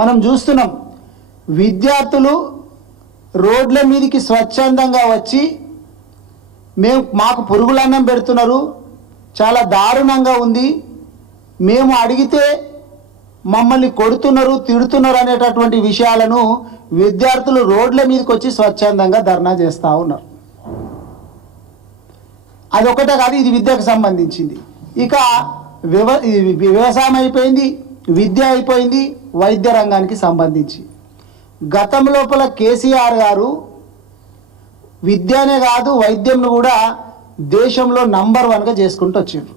మనం చూస్తున్నాం విద్యార్థులు రోడ్ల మీదకి స్వచ్ఛందంగా వచ్చి మాకు పురుగులన్నం పెడుతున్నారు, చాలా దారుణంగా ఉంది, మేము అడిగితే మమ్మల్ని కొడుతున్నారు, తిడుతున్నారు అనేటటువంటి విషయాలను విద్యార్థులు రోడ్ల మీదకి వచ్చి స్వచ్ఛందంగా ధర్నా చేస్తూ ఉన్నారు. అదొకటే కాదు, ఇది విద్యకు సంబంధించింది. ఇక వ్యవసాయం అయిపోయింది, విద్య అయిపోయింది, వైద్య రంగానికి సంబంధించి గతం లోపల కేసీఆర్ గారు విద్యనే కాదు వైద్యంను కూడా దేశంలో నంబర్ 1గా చేసుకుంటూ వచ్చిండ్రు.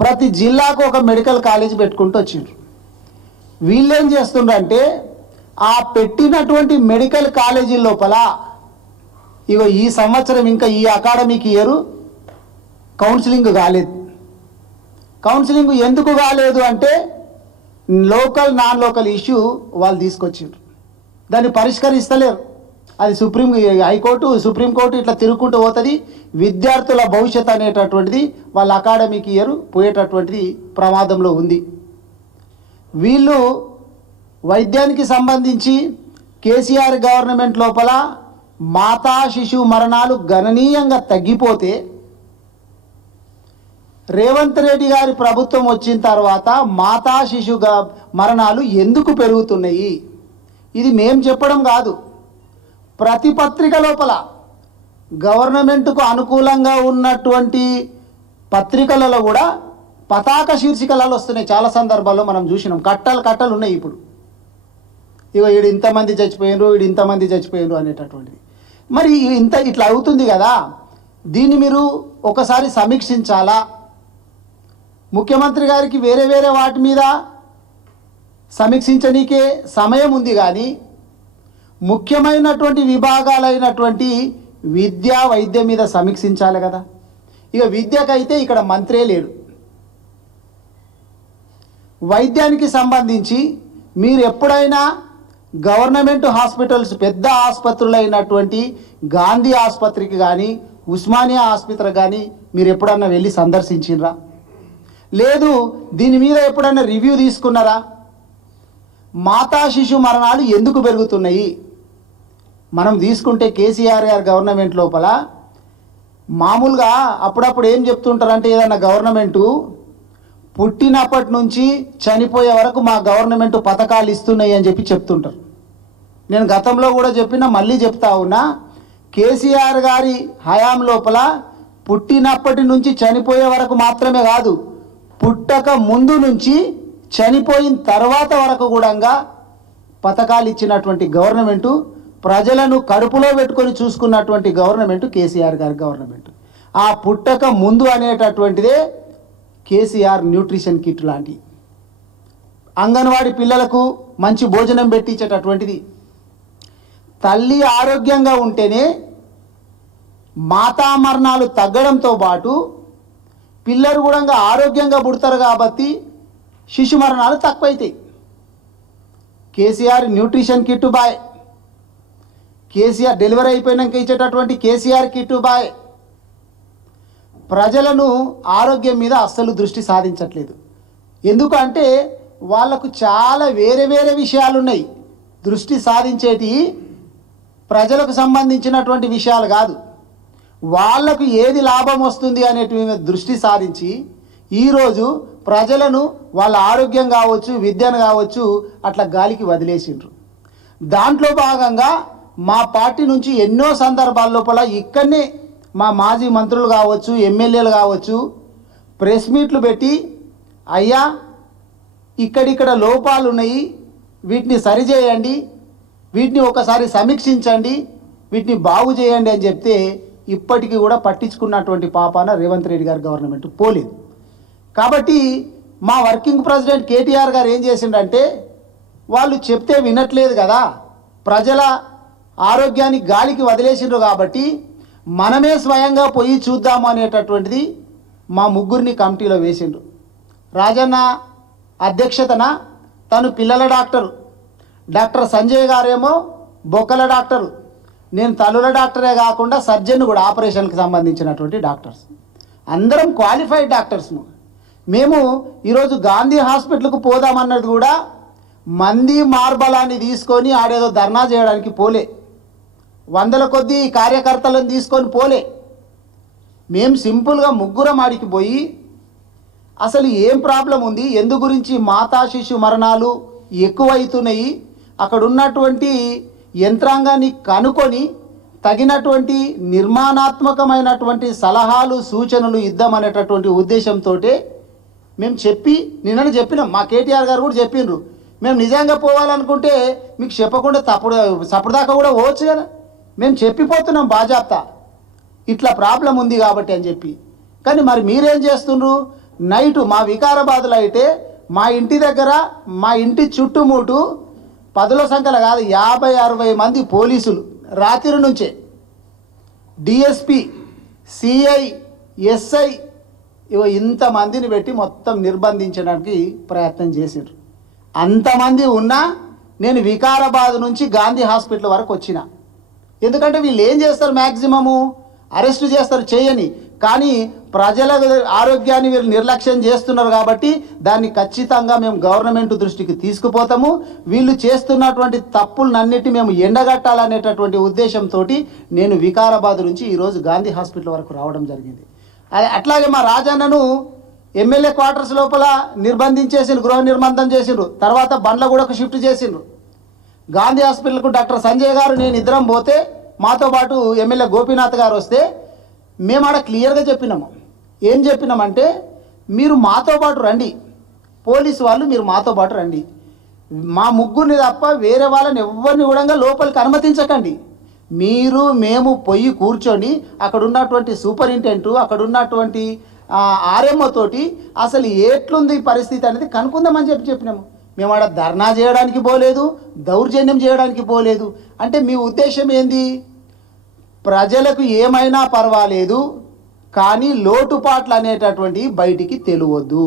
ప్రతి జిల్లాకు ఒక మెడికల్ కాలేజ్ పెట్టుకుంటూ వచ్చిండ్రు. వీళ్ళేం చేస్తుండ్రంటే ఆ పెట్టినటువంటి మెడికల్ కాలేజీ లోపల ఇగో ఈ సంవత్సరం ఇంకా ఈ అకాడమిక్ ఇయర్ కౌన్సిలింగ్ కాలేదు. కౌన్సిలింగ్ ఎందుకు కాలేదు అంటే లోకల్ నాన్ లోకల్ ఇష్యూ వాళ్ళు తీసుకొచ్చిండ్రు, దాన్ని పరిష్కరిస్తలేరు. అది హైకోర్టు సుప్రీంకోర్టు ఇట్లా తిరుగుకుంటూ పోతుంది. విద్యార్థుల భవిష్యత్ అనేటటువంటిది వాళ్ళ అకాడమిక్ ఇయర్ పోయేటటువంటిది ప్రమాదంలో ఉంది. వీళ్ళు వైద్యానికి సంబంధించి కేసీఆర్ గవర్నమెంట్ లోపల మాతా శిశు మరణాలు గణనీయంగా తగ్గిపోతే రేవంత్ రెడ్డి గారి ప్రభుత్వం వచ్చిన తర్వాత మాతా శిశు మరణాలు ఎందుకు పెరుగుతున్నాయి? ఇది మేం చెప్పడం కాదు, ప్రతి పత్రిక లోపల గవర్నమెంట్కు అనుకూలంగా ఉన్నటువంటి పత్రికలలో కూడా పతాక శీర్షికలలో వస్తున్నాయి. చాలా సందర్భాల్లో మనం చూసినాం, కట్టలు ఉన్నాయి. ఇప్పుడు ఇగో వీడు ఇంతమంది చచ్చిపోయినరు, వీడు ఇంతమంది చచ్చిపోయినరు అనేటటువంటిది. మరి ఇట్లా అవుతుంది కదా, దీన్ని మీరు ఒకసారి సమీక్షించాలా? ముఖ్యమంత్రి గారికి వేరే వేరే వాటి మీద సమీక్షించనీకే సమయం ఉంది, కానీ ముఖ్యమైనటువంటి విభాగాలైనటువంటి విద్య వైద్యం మీద సమీక్షించాలి కదా. ఇక విద్యకైతే ఇక్కడ మంత్రే లేడు. వైద్యానికి సంబంధించి మీరు ఎప్పుడైనా గవర్నమెంట్ హాస్పిటల్స్ పెద్ద ఆసుపత్రులైనటువంటి గాంధీ ఆసుపత్రికి కానీ ఉస్మానియా ఆసుపత్రికి కానీ మీరు ఎప్పుడన్నా వెళ్ళి సందర్శించినరా? లేదు దీని మీద ఎప్పుడైనా రివ్యూ తీసుకున్నారా? మాతా శిశు మరణాలు ఎందుకు పెరుగుతున్నాయి? మనం తీసుకుంటే కేసీఆర్ గారి గవర్నమెంట్ లోపల మామూలుగా అప్పుడప్పుడు ఏం చెప్తుంటారంటే ఏదన్నా గవర్నమెంటు పుట్టినప్పటి నుంచి చనిపోయే వరకు మా గవర్నమెంట్ పథకాలు ఇస్తున్నాయి అని చెప్తుంటారు. నేను గతంలో కూడా చెప్పినా, మళ్ళీ చెప్తా ఉన్నా, కేసీఆర్ గారి హయాం లోపల పుట్టినప్పటి నుంచి చనిపోయే వరకు మాత్రమే కాదు, పుట్టక ముందు నుంచి చనిపోయిన తర్వాత వరకు కూడా పథకాలు ఇచ్చినటువంటి గవర్నమెంటు, ప్రజలను కడుపులో పెట్టుకొని చూసుకున్నటువంటి గవర్నమెంటు కేసీఆర్ గారి గవర్నమెంటు. ఆ పుట్టక ముందు అనేటటువంటిదే కేసీఆర్ న్యూట్రిషన్ కిట్ లాంటి, అంగన్వాడీ పిల్లలకు మంచి భోజనం పెట్టించేటటువంటిది. తల్లి ఆరోగ్యంగా ఉంటేనే మాతా మరణాలు తగ్గడంతో పాటు పిల్లలు కూడా ఆరోగ్యంగా పుడతారు, కాబట్టి శిశు మరణాలు తక్కువైతాయి. కేసీఆర్ న్యూట్రిషన్ కిట్ బాయ్, కేసీఆర్ డెలివరీ అయిపోయినాక ఇచ్చేటటువంటి కేసీఆర్ కిట్ బాయ్ ప్రజలను ఆరోగ్యం మీద అస్సలు దృష్టి సాధించట్లేదు. ఎందుకంటే వాళ్ళకు చాలా వేరే వేరే విషయాలు ఉన్నాయి. దృష్టి సాధించేటి ప్రజలకు సంబంధించినటువంటి విషయాలు కాదు, వాళ్లకు ఏది లాభం వస్తుంది అనేటి మీద దృష్టి సారించి ఈరోజు ప్రజలను వాళ్ళ ఆరోగ్యం కావచ్చు, విద్యను కావచ్చు, అట్లా గాలికి వదిలేసిండ్రు. దాంట్లో భాగంగా మా పార్టీ నుంచి ఎన్నో సందర్భాల లోపల ఇక్కడనే మా మాజీ మంత్రులు కావచ్చు, ఎమ్మెల్యేలు కావచ్చు, ప్రెస్ మీట్లు పెట్టి అయ్యా ఇక్కడిక్కడ లోపాలు ఉన్నాయి, వీటిని సరిచేయండి, వీటిని ఒకసారి సమీక్షించండి, వీటిని బాగు చేయండి అని చెప్తే ఇప్పటికీ కూడా పట్టించుకున్నటువంటి పాపాన రేవంత్ రెడ్డి గారి గవర్నమెంట్ పోలేదు. కాబట్టి మా వర్కింగ్ ప్రెసిడెంట్ కేటీఆర్ గారు ఏం చేసిండంటే, వాళ్ళు చెప్తే వినట్లేదు కదా, ప్రజల ఆరోగ్యాన్ని గాలికి వదిలేసిండ్రు, కాబట్టి మనమే స్వయంగా పోయి చూద్దాము అనేటటువంటిది మా ముగ్గురిని కమిటీలో వేసిండ్రు. రాజన్న అధ్యక్షతన తను పిల్లల డాక్టర్ సంజయ్ గారేమో బొక్కల డాక్టరు, నేను తల్లుల డాక్టరే కాకుండా సర్జన్ కూడా, ఆపరేషన్కి సంబంధించినటువంటి డాక్టర్స్, అందరం క్వాలిఫైడ్ డాక్టర్స్ను. మేము ఈరోజు గాంధీ హాస్పిటల్కు పోదామన్నది కూడా మంది మార్బలాన్ని తీసుకొని ఆడేదో ధర్నా చేయడానికి పోలే, వందల కొద్దీ కార్యకర్తలను తీసుకొని పోలే. మేము సింపుల్గా ముగ్గురం ఆడికి పోయి అసలు ఏం ప్రాబ్లం ఉంది, ఎందు గురించి మాతా శిశు మరణాలు ఎక్కువవుతున్నాయి, అక్కడ ఉన్నటువంటి యంత్రాంగాన్ని కనుక్కొని తగినటువంటి నిర్మాణాత్మకమైనటువంటి సలహాలు సూచనలు ఇద్దామనేటటువంటి ఉద్దేశంతో మేము నిన్ననే చెప్పినాం. మా కేటీఆర్ గారు కూడా చెప్పిండ్రు, మేము నిజంగా పోవాలనుకుంటే మీకు చెప్పకుండా సప్పుడుదాకా కూడా పోవచ్చు కదా, మేము చెప్పిపోతున్నాం బాజాప్తా ఇట్లా ప్రాబ్లం ఉంది కాబట్టి అని చెప్పి. కానీ మరి మీరేం చేస్తుండ్రు, నైటు మా వికారాబాద్లో అయితే మా ఇంటి దగ్గర మా ఇంటి చుట్టుముట్టు పదుల సంఖ్యలో కాదు 50-60 మంది పోలీసులు రాత్రి నుంచే డిఎస్పి సిఐ ఎస్ఐ ఇంతమందిని పెట్టి మొత్తం నిర్బంధించడానికి ప్రయత్నం చేసిండ్రు. అంతమంది ఉన్నా నేను వికారాబాద్ నుంచి గాంధీ హాస్పిటల్ వరకు వచ్చిన. ఎందుకంటే వీళ్ళు ఏం చేస్తారు, మ్యాక్సిమము అరెస్టు చేస్తారు, చేయని, కానీ ప్రజల ఆరోగ్యాన్ని వీళ్ళు నిర్లక్ష్యం చేస్తున్నారు కాబట్టి దాన్ని ఖచ్చితంగా మేము గవర్నమెంట్ దృష్టికి తీసుకుపోతాము. వీళ్ళు చేస్తున్నటువంటి తప్పులన్నిటి మేము ఎండగట్టాలనేటటువంటి ఉద్దేశంతో నేను వికారాబాద్ నుంచి ఈరోజు గాంధీ హాస్పిటల్ వరకు రావడం జరిగింది. అట్లాగే మా రాజన్నను ఎమ్మెల్యే క్వార్టర్స్ లోపల నిర్బంధించేసిండ్రు, గృహ నిర్బంధం చేసిండ్రు, తర్వాత బండ్లగూడకు షిఫ్ట్ చేసిండ్రు. గాంధీ హాస్పిటల్కు డాక్టర్ సంజయ్ గారు నేను ఇద్దరం పోతే మాతో పాటు ఎమ్మెల్యే గోపీనాథ్ గారు వస్తే మేము ఆడ క్లియర్గా చెప్పినాము. ఏం చెప్పినామంటే మీరు మాతో పాటు రండి, పోలీసు వాళ్ళు మీరు మాతో పాటు రండి, మా ముగ్గురిని తప్ప వేరే వాళ్ళని ఎవరిని కూడా లోపలికి అనుమతించకండి. మీరు మేము పోయి కూర్చొని అక్కడ ఉన్నటువంటి సూపరింటెండెంట్ అక్కడ ఉన్నటువంటి ఆర్ఎంఓతోటి అసలు ఎట్లుంది పరిస్థితి అనేది కనుక్కుందామని చెప్పినాము. మేము ఆడ ధర్నా చేయడానికి పోలేదు, దౌర్జన్యం చేయడానికి పోలేదు. అంటే మీ ఉద్దేశం ఏంది, ప్రజలకు ఏమైనా పర్వాలేదు కానీ లోటుపాట్లు అనేటటువంటిది బయటికి తెలియవద్దు,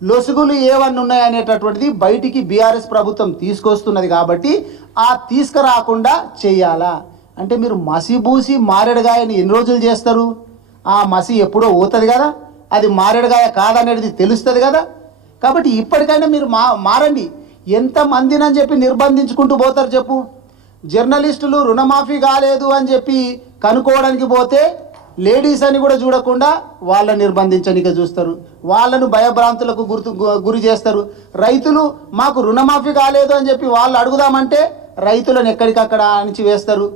లొసుగులు ఏవన్నీ ఉన్నాయనేటటువంటిది బయటికి బీఆర్ఎస్ ప్రభుత్వం తీసుకొస్తున్నది కాబట్టి ఆ తీసుకురాకుండా చెయ్యాలా. అంటే మీరు మసిబూసి మారేడుగాయని ఎన్ని రోజులు చేస్తారు, ఆ మసి ఎప్పుడో పోతుంది కదా, అది మారేడుగాయ కాదనేది తెలుస్తుంది కదా. కాబట్టి ఇప్పటికైనా మీరు మారండి. ఎంతమందినని చెప్పి నిర్బంధించుకుంటూ పోతారు చెప్పు. జర్నలిస్టులు రుణమాఫీ కాలేదు అని చెప్పి కనుక్కోవడానికి పోతే లేడీస్ అని కూడా చూడకుండా వాళ్ళని నిర్బంధించడానికి చూస్తారు, వాళ్ళను భయభ్రాంతులకు గురి చేస్తారు. రైతులు మాకు రుణమాఫీ కాలేదు అని చెప్పి వాళ్ళు అడుగుదామంటే రైతులను ఎక్కడికక్కడ అణిచి వేస్తారు.